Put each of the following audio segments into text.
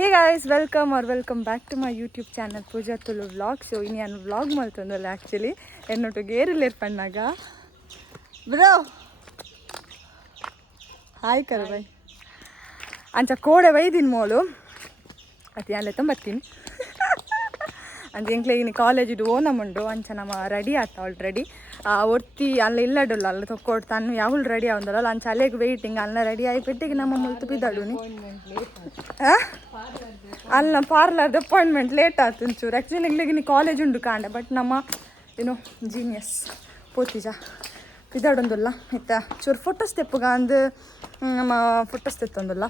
Hey guys, welcome back to my YouTube channel Pooja Tulu Vlog. So ini an vlog maltondalla actually ennoto geeriler pannaga bro hi kar bhai ancha kode vaidin molu ati alle tambattin ಅಂಚೆ ಎಂಕ್ಲೆಗಿನ ಕಾಲೇಜಿಡು ಓನಮುಂಡು ಅಂಚ ನಮ್ಮ ready ಆತ already ಒತ್ತಿ ಅಲ್ಲ ಇಲ್ಲಡಲ್ಲ ಅಲ್ಲ ತೊಕ್ಕೊಟ್ಟು ತಾನು ಯಾವಳು ready ಆವಂದಲ್ಲ ಅಂಚ ಅಲ್ಲಿಗೆ ವೆಯ್ಟಿಂಗ್ ಅಲ್ಲ ರೆಡಿ ಆಗಿ ಪೆಟ್ಟಿಗೆ ನಮ್ಮ ಮುಲ್ತು ಬಿದ್ದಾಡುನಿ ಅಲ್ಲ ಪಾರ್ಲರ್ದ ಅಪಾಯಿಂಟ್ಮೆಂಟ್ ಲೇಟ್ ಆಯ್ತು ಒಂಚೂರು ಆ್ಯಕ್ಚುಲಿ ಎಂಕ್ಲೆಗಿನ ಕಾಲೇಜ್ ಉಂಡು ಕಾಂಡೆ ಬಟ್ ನಮ್ಮ ಏನು ಜೀನಿಯಸ್ ಪೋತಿಜ ಬಿದ್ದಾಡೊಂದುಲ್ಲ ಇತ್ತ ಚೂರು ಫೋಟೋಸ್ ತೆಪ್ಪುಗ ಅಂದು ನಮ್ಮ ಫೋಟೋಸ್ ತೆತ್ತೊಂದುಲ್ಲ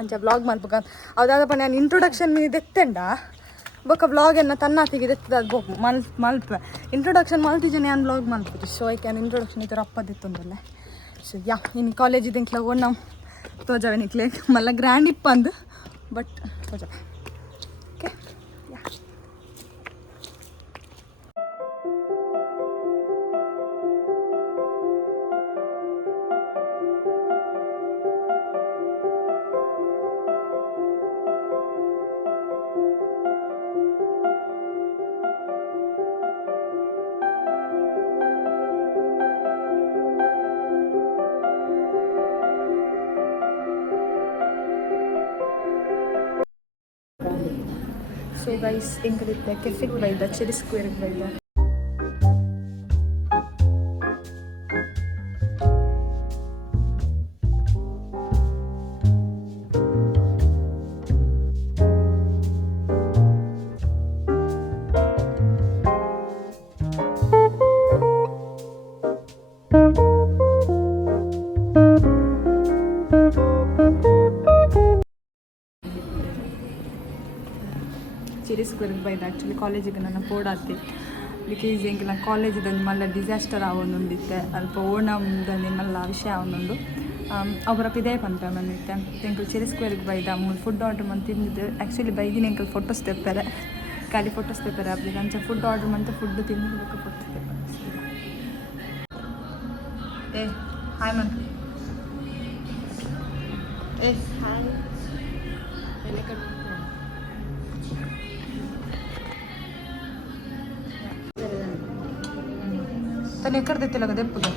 ಅಂಚ ವ್ಲಾಗ್ ಮಲ್ಪುಗ ಅದಾದಪ್ಪ ನಾನು ಇಂಟ್ರೊಡಕ್ಷನ್ ಮೀದು ಎತ್ತೆಂಡ ಬೊಕ್ಕ ವ್ಲಾಗ್ ಎನ್ನ ತನ್ನಾತಿಗೆ ಎತ್ತದ ಅದು ಮಲ್ಪೆ ಇಂಟ್ರೊಡಕ್ಷನ್ ಮಲ್ತಿಜೆ ನಾನು ವ್ಲಾಗ್ ಮಲ್ಪುದು ಸೊ ಐಕೆ ನಾನು ಇಂಟ್ರೊಡಕ್ಷನ್ ಈ ಥರ ಅಪ್ಪದಿತ್ತೊಂದಲ್ಲೇ ಸೊ ಯಾ ಇನ್ನು ಕಾಲೇಜ್ ಇದೆಂಕ್ಲ ಓನಮ್ ತೋಜವೆನಿಕ್ಲೆ ಮಲ್ಲ ಗ್ರ್ಯಾಂಡ್ ಇಪ್ಪಂದು ಬಟ್ ತೋಜ ಓಕೆ ಯಾ ಸೊ ಗೈಸ್ ಹೆಂಗಿರುತ್ತೆ ಕೆಫೆಗೆ ಬೈದ ಚೆರಿ ಸ್ಕ್ವೇರ್ಗೆ ಬೈದ ಚೆರಿ ಸ್ಕ್ವೇರ್ಗೆ ಬೈದ ಆ್ಯಕ್ಚುಲಿ ಕಾಲೇಜಿಗೆ ನನ್ನ ಪೋಡಾತಿ ಬಿಕಾಸ್ ಹೆಂಗೆ ನಾನು ಕಾಲೇಜಿದಂದು ಮಲ್ಲ ಡಿಸಾಸ್ಟರ್ ಆವೊಂದುಂಡಿತ್ತೆ ಅಲ್ಪ ಓಣಮ್ದಂದು ಮಲ್ಲ ವಿಷಯ ಅವನೊಂದು ಅವರ ಪಿದೇ ಪಂತ ಬಂದಿತ್ತೆ ಎಂಕಲ್ ಚೆರಿ ಸ್ಕ್ವೇರ್ಗೆ ಬೈದ ಮೂರು ಫುಡ್ ಆರ್ಡ್ರ್ ಮಾಡಿ ತಿಂದಿದ್ದು ಆ್ಯಕ್ಚುಲಿ ಬೈದಿನ ಎಂಕಲ್ ಫೋಟೋಸ್ ತೆಪ್ಪಾರೆ ಖಾಲಿ ಫೋಟೋಸ್ ತೆಪ್ಪಾರೆ ಅಬ್ಲಿಗೆ ಅಂಚೆ ಫುಡ್ ಆರ್ಡ್ರ್ ಮಂತ ಫುಡ್ ತಿಂದಿದ್ದಕ್ಕೆ ಫೋಟೋಸ್ ತೆಪ್ಪಾರೆ ಏ ಹಾಯ್ ಮನ್ ಏ ಹಾಯ್ ತಲೆ ಕರ್ದೈತಿಲ್ಲ ದೆಪ್ಪಗೆ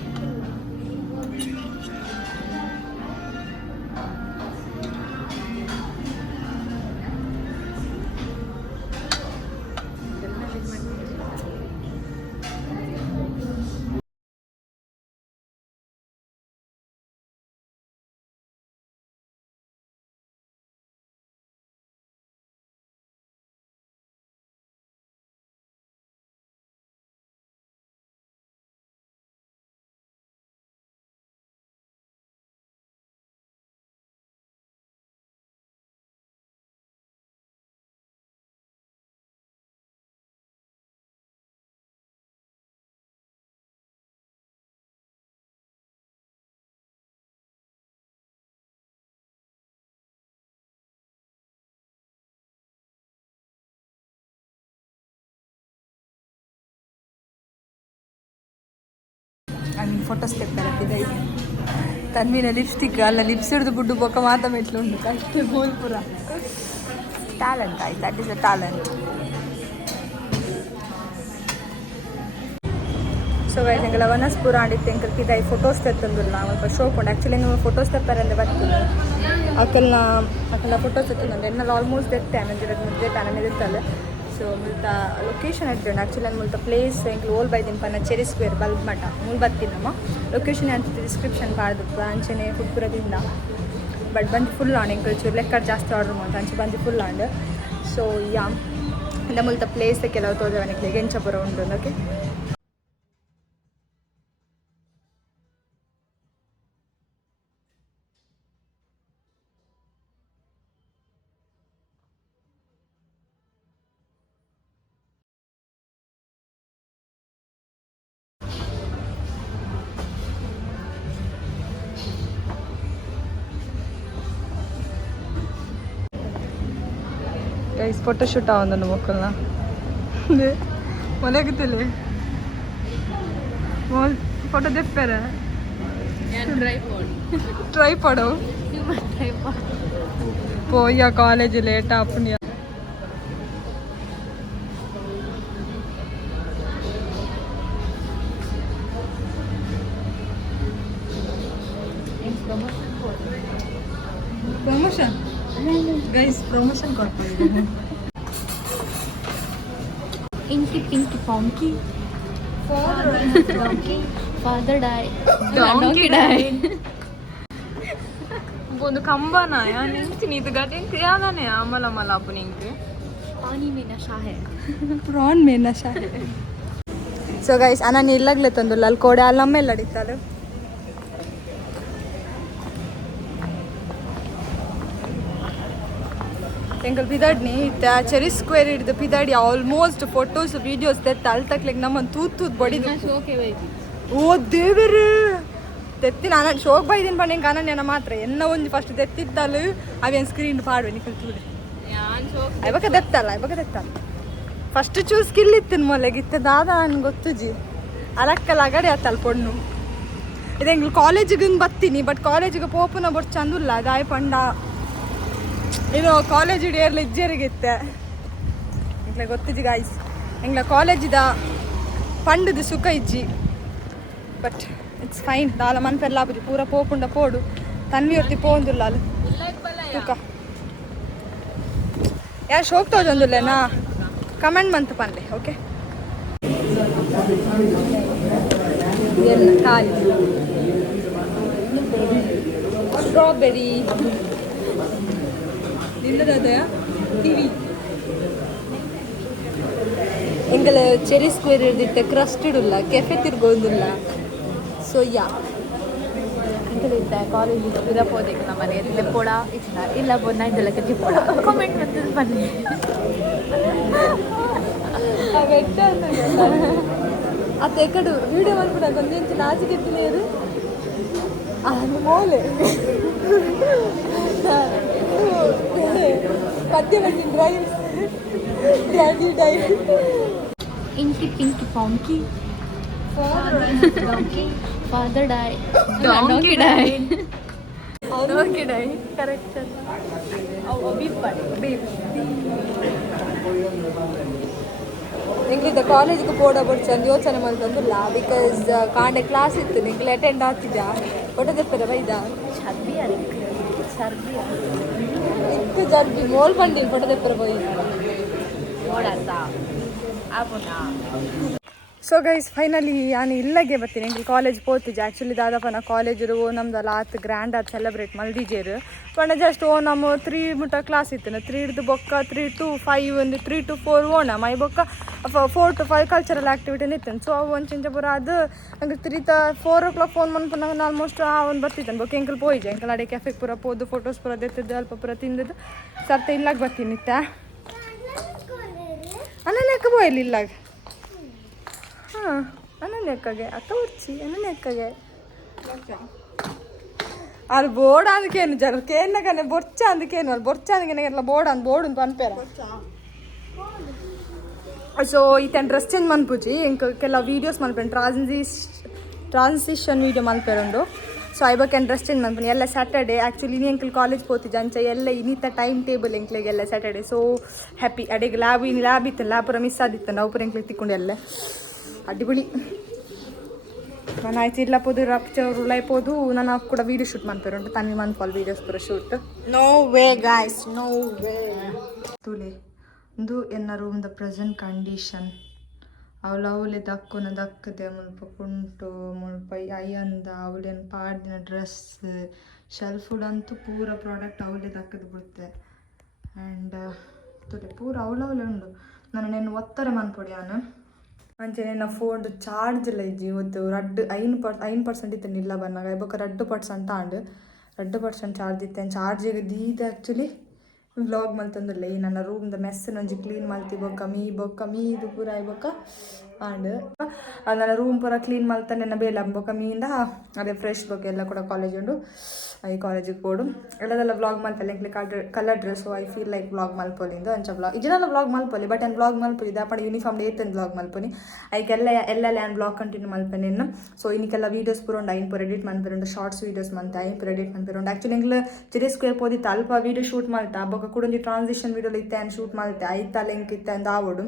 ನಾನು ಫೋಟೋಸ್ ತೆಪ್ಪಾರತ್ತಿದೆ ತನ್ಮೀನ ಲಿಪ್ಸ್ಟಿಕ್ ಅಲ್ಲ ಲಿಪ್ಸ್ ಹಿಡಿದು ಬುಡ್ಡು ಬೊಕ್ಕ ಮಾತ ಮೆಟ್ಲು ಉಂಟು ಕಷ್ಟ ಬೋಲ್ಪುರ ಟ್ಯಾಲೆಂಟ್ ಆಯ್ತು that is a talent so guys ಎಂಗೆಲ್ಲ ವನಸ್ಪುರ ಆಡಿತ್ತು ಎಂಕಲ್ ಪಿದಾಯಿ ಫೋಟೋಸ್ ತೆತ್ತಂದಿಲ್ಲ ಸ್ವಲ್ಪ ಶೋಕೊಂಡು ಆ್ಯಕ್ಚುಲಿ ನೀವು ಫೋಟೋಸ್ ತೆಪ್ಪಾರಂದ್ರೆ ಬರ್ತೀನಿ ಅಕ್ಕಲ್ನ ಫೋಟೋಸ್ ತೆತ್ತಂದ್ರೆ ಎನ್ನೆಲ್ಲ ಆಲ್ಮೋಸ್ಟ್ ತೆತ್ತೆ ನಂದಿರ ಮುದ್ದೆ ತಾನೇ ಇರ್ತಲ್ಲ ಸೊ ಮುಲ್ತ ಲೊಕೇಶನ್ ಇಡ್ತೇನೆ ಆ್ಯಕ್ಚುಲಿ ನಾನು ಮುಲ್ತ ಪ್ಲೇಸ್ ಎಂಕ್ಲು ಓಲ್ ಬೈದಿನ ಪನ್ನ ಚೆರಿ ಸ್ಕ್ವೇರ್ ಬಲ್ಬ್ ಮಠ ಮೂಲ್ ಬರ್ತೀನಮ್ಮ ಲೊಕೇಶನ್ ಅಂತ ಡಿಸ್ಕ್ರಿಪ್ಷನ್ ಪಾಡ್ದು ಅಂಚೆನೆ ಕುಡ್ಪುರದಿಂದ ಬಟ್ ಬಂದು ಫುಲ್ ಆನ್ ಎಂಕಲ್ ಚೂರು ಲೆಕ್ಕ ಜಾಸ್ತಿ ಆರ್ಡ್ರ್ ಮಾಡ್ತಾ ಅಂಚೆ ಬಂದು ಫುಲ್ ಆಂಡ್ ಸೊ ಯಾ ಇಲ್ಲ ಮುಲ್ತ ಪ್ಲೇಸ್ ಕೆಲವು ತೋಜವನಿಗೆ ಗೆಂಚಪುರ ಉಂಟು ಓಕೆ ಗೈಸ್ ಫೋಟೋಶೂಟ್ ಆವಂದನು ಮಕ್ಕಳನ್ನ ಮನೆಗಿತ್ತಲ್ಲಿ ಫೋಟೋ ತೆಪ್ಪಾರ ಟ್ರೈಪಾಡು పోయా కాలేజ్ లేట్ అప్పుడు ప్రమోషన్ గైస్ ప్రమోషన్ కొట్టాలి Inky Pinky Ponky. Donkey. Father die. Donkey die. ಒಂದು ಕಂಬನಾಯ ನಿಂತು ನೀತು ಗಟ್ಟಿನ ಕ್ರಿಯಾದಾನೆ ಆಮಲ ಮಲ ಅಪ್ಪು ನಿಂತು पानी में नशा है. Prawn May Nasha so guys ಅನ್ನ ಇಲ್ಲಾಗ್ಲೆ ತಂದು ಅಲ್ಲಿ ಕೋಡೆ ಅಲ್ಲಿ ನಮ್ಮೆಲ್ಲ ಅಡಿತಾಳು ಎಂಕಲ್ ಪಿದಾಡ್ನಿ ಇತ್ತ ಚೆರಿ ಸ್ಕ್ವೇರ್ ಹಿಡಿದು ಪಿದಾಡಿ ಆಲ್ಮೋಸ್ಟ್ ಫೋಟೋಸ್ ವೀಡಿಯೋಸ್ ತೆತ್ತ ಅಲ್ಲಿ ತಕ್ಲಿಕ್ಕೆ ನಮ್ಮನ್ನು ತೂತ್ ಬಡಿದು ಓ ದೇವರು ತೆತ್ತಿ ನಾನು ಶೋಕ್ ಬೈದಿನ ಬಣ್ಣ ಕಾನನ್ಯನ ಮಾತ್ರ ಎನ್ನ ಒಂದು ಫಸ್ಟ್ ತೆತ್ತಿತ್ತಲು ಅವೇನು ಸ್ಕ್ರೀನ್ ಪಾಡುವೆ ನಿಖಲ್ ತೂಡೆ ಇವಾಗ ತೆತ್ತಲ್ಲ ಫಸ್ಟ್ ಚೂಸ್ ಸ್ಕಿಲ್ ಇತ್ತಿನ ಮೊಲೆಗಿತ್ತ ದಾದ ನನ್ಗೆ ಗೊತ್ತು ಜಿ ಅಲಕ್ಕಲ್ಲ ಅಗಡೆ ಆತಲ್ಲ ಪೊಣ್ಣು ಇದು ಎಂಗ್ಳು ಕಾಲೇಜಿಗೆ ಬರ್ತೀನಿ ಬಟ್ ಕಾಲೇಜಿಗೆ ಪೋಪುನ ಬೊಟ್ಟು ಚಂದಿಲ್ಲ ದಾಯ ಪಂಡ ಇದು ಕಾಲೇಜ್ ಹಿಡಿಯರ್ಲಿ ಇಜ್ಜರಿಗಿತ್ತೆ ಎಂಗ್ಲ ಗೊತ್ತಿಜ್ಜಿ ಗಾಯ್ಸ್ ಎಂಗ್ಲ ಕಾಲೇಜಿದ ಪಂಡದು ಸುಖ ಇಜ್ಜಿ ಬಟ್ ಇಟ್ಸ್ ಫೈನ್ ದಾಲ ಮನ್ಪೆಲ್ಲ ಆಪುಜಿ ಪೂರ ಪೋಪುಂಡ ಪೋಡು ತನ್ವಿ ಹೊತ್ತಿ ಪೋಂದುಲ್ಲ ಅಲ್ಲಿ ತೂಕ ಯಾರು ಶೋಕ್ ತೋಜೊಂದುಲ್ಲೇನಾ ಕಮೆಂಟ್ ಮಂತ್ ಪನ್ಲೆ ಓಕೆ ಎಲ್ಲ ಖಾಲಿ ಸ್ಟ್ರಾಬೆರಿ ಟಿವಿ ಎಂಗಲ ಚೆರಿ ಸ್ಕ್ವೇರ್ ಹಿಡಿದಿತ್ತೆ ಕ್ರಸ್ಟೆಡ್ ಇಲ್ಲ ಕೆಫೆ ತಿರ್ಗೋದಿಲ್ಲ ಸೊ ಯಾ ಇಂಕಲಿದ್ದ ಕಾಲೇಜ್ ಇರಬೋದಿಗೆ ನಮ್ಮ ಮನೆಯಲ್ಲಿ ಪೋಡ ಇಷ್ಟ ಇಲ್ಲ ಬೋನ ಇದೆಲ್ಲ ಕಜ್ಜಿ ಪೋಡ ಕಾಮೆಂಟ್ ಮಾಡ್ತಿದ್ದು ಬನ್ನಿ ಅತ್ತ ಎಕಡು ವಿಡಿಯೋ ಮಾಡ್ಬಿಡ ಕೊಂಚ ನಾಚಿಕೆತ್ತಿನ ಇರು ಮೋಲೆ ಪದ್ಯ ಬಂದಿನ drives Inky Pinky Ponky. Donkey. Father die. Donkey die. Donkey die. Correct. Beef part. Beef. ಎಂಗ್ಲಿದ್ದ ಕಾಲೇಜ್ಗೆ ಪೋಡ ಬಡ್ಚಂದು ಯೋಚನೆ ಮಾಡ್ತಂದಿಲ್ಲ ಬಿಕಾಸ್ ಕಾಂಡೆ ಕ್ಲಾಸ್ ಇತ್ತು ನಿಂಗೆ ಅಟೆಂಡ್ ಆಗ್ತಿದ್ದ ಕೊಟ್ಟದೆಪ್ಪರ ಬೈದ ಚರ್ಬಿ ಇತ್ತು ಜರ್ಬಿ ಮೋಲ್ ಬಂದಿಲ್ಲ ಕೊಟ್ಟದೆಪ್ಪರ ಬೈ ಓಡಾಡ್ತಾ ಆಪುನಾ ಸೊ ಗೈಸ್ ಫೈನಲಿ ನಾನು ಇಲ್ಲಗೆ ಬರ್ತೀನಿ ಎಂಗ್ಲಿ ಕಾಲೇಜ್ ಪೋತಿದ್ದೆ ಆ್ಯಕ್ಚುಲಿ ದಾದಾಪನ ಕಾಲೇಜರು ನಮ್ದಲ್ಲ ಆತು ಗ್ರ್ಯಾಂಡ್ ಆತು ಸೆಲೆಬ್ರೇಟ್ ಮಲ್ದಿಜೇರು ಪಂಡ ಜಸ್ಟ್ ನಮ್ಮ 3 ಮುಟ ಕ್ಲಾಸ್ ಇತ್ತು 3 ಹಿಡ್ದು ಬೊಕ್ಕ 3 to 5 ಒಂದು 3 to 4 ಓಣಮ್ ಐ ಬೊಕ್ಕ 4 to 5 ಕಲ್ಚರಲ್ ಆ್ಯಕ್ಟಿವಿಟಿ ಇತ್ತು ಸೊ ಅವು ಒಂದು ಚಿಂಚ ಪೂರ ಅದು ನಂಗೆ 4 o'clock ಫೋನ್ ಮಾಡ್ಕೊಂಡು ನಾನು ಆಲ್ಮೋಸ್ಟ್ ಒಂದು ಬರ್ತಿದ್ದಾನೆ ಬೊಕ್ಕ ಎಂಕಲ್ ಪೋಯಿದ್ದೆ ಎಂಕಲ್ ಅಡೆ ಕೆಫೆಗೆ ಪೂರ ಪೋದು ಫೋಟೋಸ್ ಪೂರ ದೆತ್ತಿದ್ದು ಅಲ್ಪ ಪೂರ ತಿಂದದ್ದು ಸರ್ತೆ ಇಲ್ಲಾಗ ಬರ್ತೀನಿ ಇತ್ತ ಅನನ್ಯಕ್ಕ ಪೋಯಿಲ್ಲ ಇಲ್ಲಾಗ ಹಾಂ ಅನನ್ಯಕ್ಕಗೆ ಅಕ್ಕ ಉರ್ಚಿ ಅನನ್ಯಕ್ಕಗೆ ಅದು ಬೋರ್ಡ್ ಅಂದಕ್ಕೇನು ಜನ ಕೇನ್ನಕನೆ ಬೊರ್ಚ ಅಂದಕ್ಕೇನು ಅಲ್ಲಿ ಬೊರ್ಚ ಅಂದಕ್ಕೆ ಬೋರ್ಡ್ ಅಂದ್ ಬೋರ್ಡ್ ಅಂತ ಅನ್ಪೇರ ಸೊ ಈತನ ಡ್ರೆಸ್ ಚೇಂಜ್ ಮನ್ಪುಜಿ ಇಂಕ ಕೆಲವು ವೀಡಿಯೋಸ್ ಮನ್ಪೇನು ಟ್ರಾನ್ಸಿಷನ್ ವೀಡಿಯೋ ಮನ್ಪೇರುಂಡು ಸೊ ಐಬಕ್ಕೆ ಡ್ರೆಸ್ ಚೇಂಜ್ ಮನ್ಪೇನು ಎಲ್ಲ ಸ್ಯಾಟರ್ಡೆ ಆ್ಯಕ್ಚುಲಿ ಇನಿ ಎಂಕಲ್ ಕಾಲೇಜ್ ಪೋತಿದ್ದೆ ಅಂಚ ಎಲ್ಲ ಇನ್ನಿತ ಟೈಮ್ ಟೇಬಲ್ ಎಂಕ್ಲೆಗೆಲ್ಲ ಸ್ಯಾಟರ್ಡೆ ಸೊ ಹ್ಯಾಪಿ ಅಡೆಗೆ ಲ್ಯಾಬ್ ಇತ್ತು ಲ್ಯಾಬ್ ಪೂರ ಮಿಸ್ ಆದಿತ್ತು ನಾವು ಪೂರ ಎಂಕ್ಲೆ ತಿಕ್ಕೊಂಡು ಎಲ್ಲ ಅಡ್ಡಿಬಿಳಿ ನಾನು ಆಯ್ತು ಇಲ್ಲ ಪೋದು ರಪ್ಚರು ಲೈಪೋದು ನಾನು ಕೂಡ ವೀಡಿಯೋ ಶೂಟ್ ಮಾಡ್ತಾರೆ ತನ್ವಿ ಮನ್ಪಾಲ್ ವೀಡಿಯೋಸ್ ಪೂರ shoot no way guys no way ತುಲೆ ಇದು ಎನ್ನ ರೂಮ್ದ ಪ್ರೆಸೆಂಟ್ ಕಂಡೀಷನ್ ಅವಳೆ ದಕ್ಕದೆ ಮುಲ್ಪ ಕುಂಟು ಮುಲ್ಪ ಅಯ್ಯಂದ ಅವಳೇನು ಪಾಡ್ದಿನ ಡ್ರೆಸ್ ಶೆಲ್ಫುಡಂತೂ ಪೂರ ಪ್ರಾಡಕ್ಟ್ ಅವಳೇ ದಕ್ಕದು ಬಿಡುತ್ತೆ ಆ್ಯಂಡ್ ತುಲೆ ಪೂರ ಅವಳವಳೆ ಉಂಡು ನಾನು ಒತ್ತಾರೆ ಮನ್ಪೊಡಿ ನಾನು ಅಂಚೆ ನನ್ನ ಫೋನ್ ಚಾರ್ಜ್ ಇಲ್ಲ ಇಜ್ಜಿ ಇವತ್ತು 5% ಇತ್ತು ಇಲ್ಲ ಬಂದಾಗ ಇವಾಗ 2% ಆಂಡು 2% ಚಾರ್ಜ್ ಇತ್ತು ಚಾರ್ಜಿಗೆ ದೀದ ಆ್ಯಕ್ಚುಲಿ ವ್ಲಾಗ್ ಮಲ್ತಂದಿಲ್ಲ ಈ ನನ್ನ ರೂಮ್ದ ಮೆಸ್ಸನ್ನ ಒಂಜಿ ಕ್ಲೀನ್ ಮಲ್ತಿ ಬೊಕ್ಕ ಮೀದು ಪೂರ ಇವಾಗ ಆಂಡ್ ನನ್ನ ರೂಮ್ ಪೂರ ಕ್ಲೀನ್ ಮಲ್ತಾನೆ ನನ್ನ ಬೇಲೆ ಬೊಕ ಮೀಂದ ಅದೇ ಫ್ರೆಶ್ ಬೊಕ ಎಲ್ಲ ಕೂಡ ಕಾಲೇಜ್ ಉಂಡು ಈ ಕಾಲೇಜಿಗೆ ಪೋಡು ಎಲ್ಲದೆಲ್ಲ ವ್ಲಾಗ್ ಮಲ್ಪಲೆ ಎಂಕ್ಲೆ colour dress I feel like vlog ಮಲ್ಪೊಲಿಂದು ಅಂಚ ವ್ಲಾಗ್ ಇಜನೆಲ್ಲ ವ್ಲಾಗ್ ಮಲ್ಪೊಲಿ ಬಟ್ ಏನು ವ್ಲಾಗ್ ಮಲ್ಪೊಲಿ ದಾಪಣ ಯೂನಿಫಾರ್ಮ್ ಏತಂದು ವ್ಲಾಗ್ ಮಲ್ಪೊನಿ ಐಕೆಲ್ಲ ಎಲ್ಲೆಲ್ಲ ಏನು ವ್ಲಾಗ್ ಕಂಟಿನ್ಯೂ ಮಲ್ಪನೆ ಇನ್ನು ಸೊ ಇನ್ನಿಕ್ಕೆಲ್ಲ ವೀಡಿಯೋಸ್ ಪೂರ ಉಂಡು ಐನ್ ಪೂರ ಎಡಿಟ್ ಮನ್ಪಿರುಂಡು ಶಾರ್ಟ್ಸ್ ವೀಡಿಯೋಸ್ ಮಂತೆ ಐನ್ ಪೂರ ಎಡಿಟ್ ಮನ್ಪಿರುಂಡು ಆ್ಯಕ್ಚುಲಿ ಎಂಗ್ಲು ಚಿರಿಸ್ಕೇ ಪೋದಿತ್ತು ಅಲ್ಪ ವೀಡಿಯೋ ಶೂಟ್ ಮಲ್ತಾ ಬೊಕ ಕುಡೊಂದು ಟ್ರಾನ್ಸಿಷನ್ ವೀಡಿಯೋಲಿ ಇತ್ತೆ ಆ್ಯಂಡ್ ಶೂಟ್ ಮಲ್ತೆ ಐತಲ್ಲ ಎಂಕ್ ಇತ್ತೆ ಅಂದ ಆವೋಡು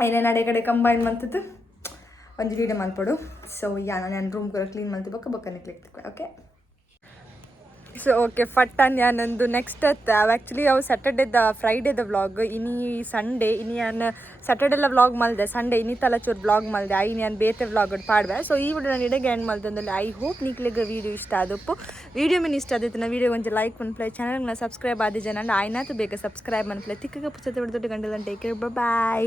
ಐನೇ ನಡೆ ಕಡೆ ಕಂಬೈನ್ ಮಲ್ತದ್ದು ಒಂದು ವೀಡಿಯೋ ಮಲ್ಪಡು ಸೊ ಯಾ ನಾನು ರೂಮ್ ಕೂಡ ಕ್ಲೀನ್ ಮಲ್ತಿ ಬೊಕ್ಕ ನಿಕ್ಲಿಕ್ಕೆ ಓಕೆ ಸೊ ಓಕೆ ಫಟ್ಟನ್ ಯಾನಂದು ನೆಕ್ಸ್ಟ್ ಆ್ಯಕ್ಚುಲಿ ಅವು ಸ್ಯಾಟರ್ಡೇದ ಫ್ರೈಡೇದ ವ್ಲಾಗ್ ಇನಿ ಸಂಡೇ ಇನಿ ನಾನು ಸ್ಯಾಟರ್ಡೆಲ್ಲ ವ್ಲಾಗ್ ಮಲ್ದೆ ಸಂಡೇ ಇನ್ನಿತ್ತಲ್ಲ ಚೂರು ವ್ಲಾಗ್ ಮಲ್ದೆ ಐ ನಾನು ಬೇತೆ ವ್ಲಾಗ್ ಪಾಡ್ವೆ ಸೊ ಈ ವಿಡಿಯೋ ನಾನು ಇಡಗೆ ಎಂಡ್ ಮಲ್ತಂದಲ್ಲಿ ಐ ಹೋಪ್ ನಿಕ್ಲಿಗೆ ವೀಡಿಯೋ ಇಷ್ಟ ಆದಪ್ಪು ವೀಡಿಯೋ ಮೀನು ಇಷ್ಟ ಆದಿತ್ತು ನಾ ವೀಡಿಯೋ ಒಂಚೂರು ಲೈಕ್ ಮನ್ಪ್ಲೆ ಚಾನಲ್ನ ಸಬ್ಸ್ಕ್ರೈಬ್ ಆದ ಜನ ಆಯ್ನಾತು ಬೇಗ ಸಬ್ಸ್ಕ್ರೈಬ್ ಮನ್ಪ್ಲೆ ತಿಕ್ಕಗೆ ಪುಸ್ತಕ ದೊಡ್ಡ ಗಂಟೆ ಟೇಕ್ ಕೇರ್ ಬಾಯ್